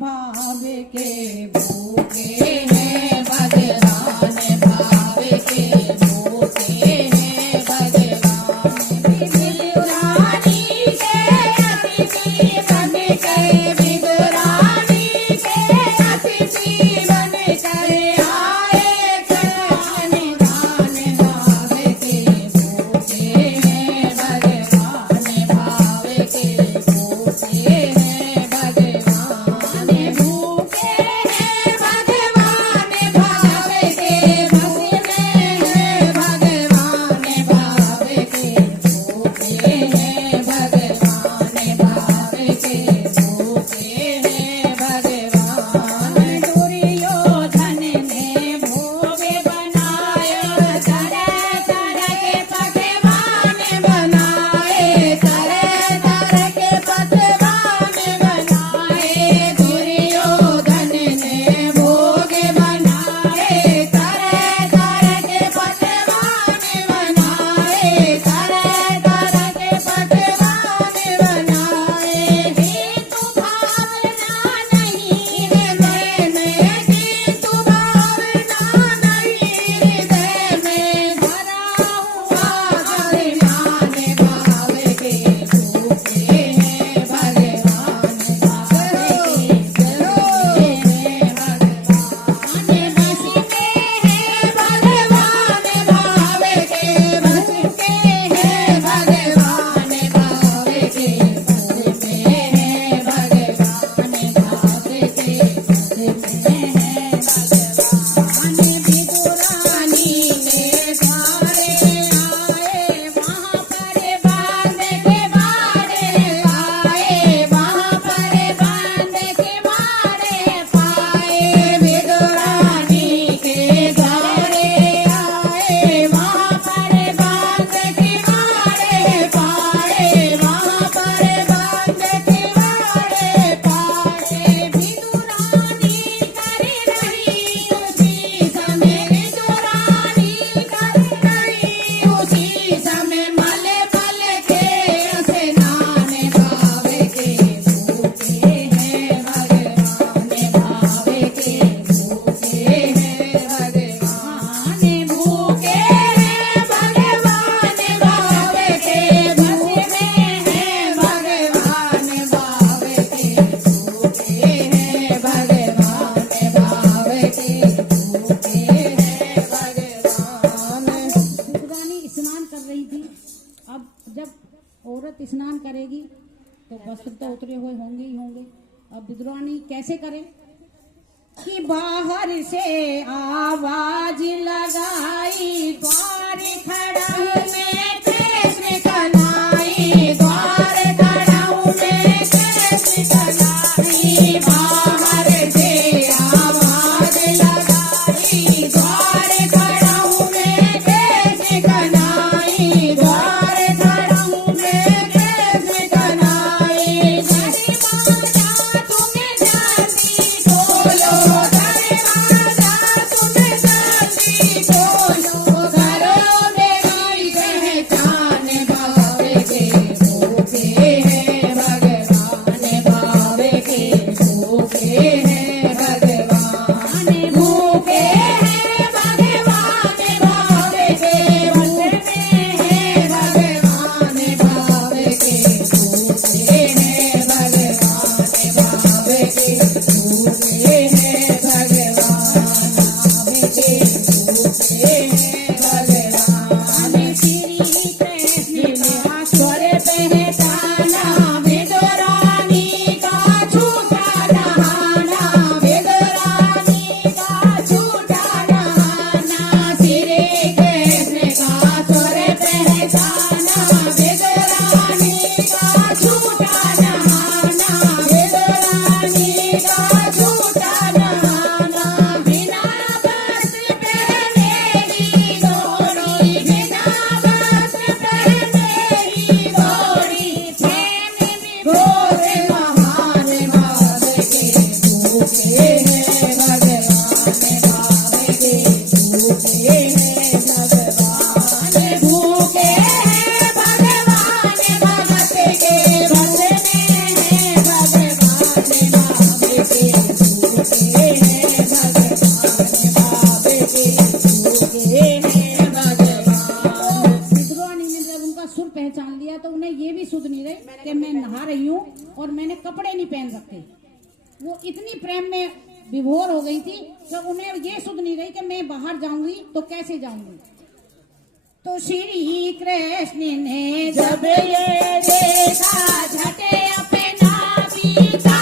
भाव के भूखे हैं भगवान, भाव के भूखे हैं भगवान। विदुरानी के अतिथि बन गए, विदुरानी के अतिथि बन गए, आए ज्ञान दान भाव के भूखे हैं भगवान, भाव के भूखे हैं भगवान। भूखे हैं भगवान, भाव के भूखे हैं भगवान, भाव के भूखे हैं भगवान, भाव के भूखे हैं भगवान। दुर्योधन ने भोग बनाया, तरह तरह के पकवान बनाए, तरह तरह के पकवान बनाए। दुर्योधन ने भोग बनाए, तरह तरह के पकवान बनाए, तरह तरह के पकवान बनाए। हेतु भावना नहीं हृदय में, हेतु भावना नहीं हृदय में, भरा हुआ अभिमान भाव के भूखे हैं भगवान, भाव के भूखे हैं भगवान। बस के हैं भगवान, भाव के भूखे हैं भगवान, भाव के भूखे हैं भगवान, भाव के भूखे हैं भगवान। विदुरानी ने द्वारे आए, वहाँ पर बांध के बाड़े आए, वहाँ पर बांध के बाड़े पाए। विदुरानी के द्वारे आए, वहाँ पर बांध के बाड़े पाए, वहाँ पर बांध के बाड़े पाए। विदुरानी कर रही उसी समय, विदुरानी कर रही उसी समय, मल मल के स्नान भाव के भूखे हैं भगवान, भाव के भूखे हैं भगवान। भूखे हैं भगवान, भाव के भूखे हैं भगवान, भाव के भूखे हैं भगवान, भाव के भूखे हैं भगवान। विदुरानी स्नान कर रही थी। अब जब औरत स्नान करेगी तो वस्त्र तो उतरे हुए होंगे ही होंगे। अब विदुरानी कैसे करे कि बाहर से आवाज लगाई, द्वार खड़ाऊ में कृष्ण कनाई, द्वार खड़ाऊ में कृष्ण कनाई। बाहर से आवाज लगाई, द्वार खड़ाऊ में कृष्ण कनाई, द्वार खड़ाऊ में कृष्ण कनाई। दरवाजा तुम्हें जाती खोलो, दरवाजा तुम्हें जाती खोलो, घरों में वो इतनी प्रेम में विभोर हो गई थी कि उन्हें ये सुध नहीं रही कि मैं बाहर जाऊंगी तो कैसे जाऊंगी। तो श्री कृष्ण ने जब ये देखा झटे अपना बीता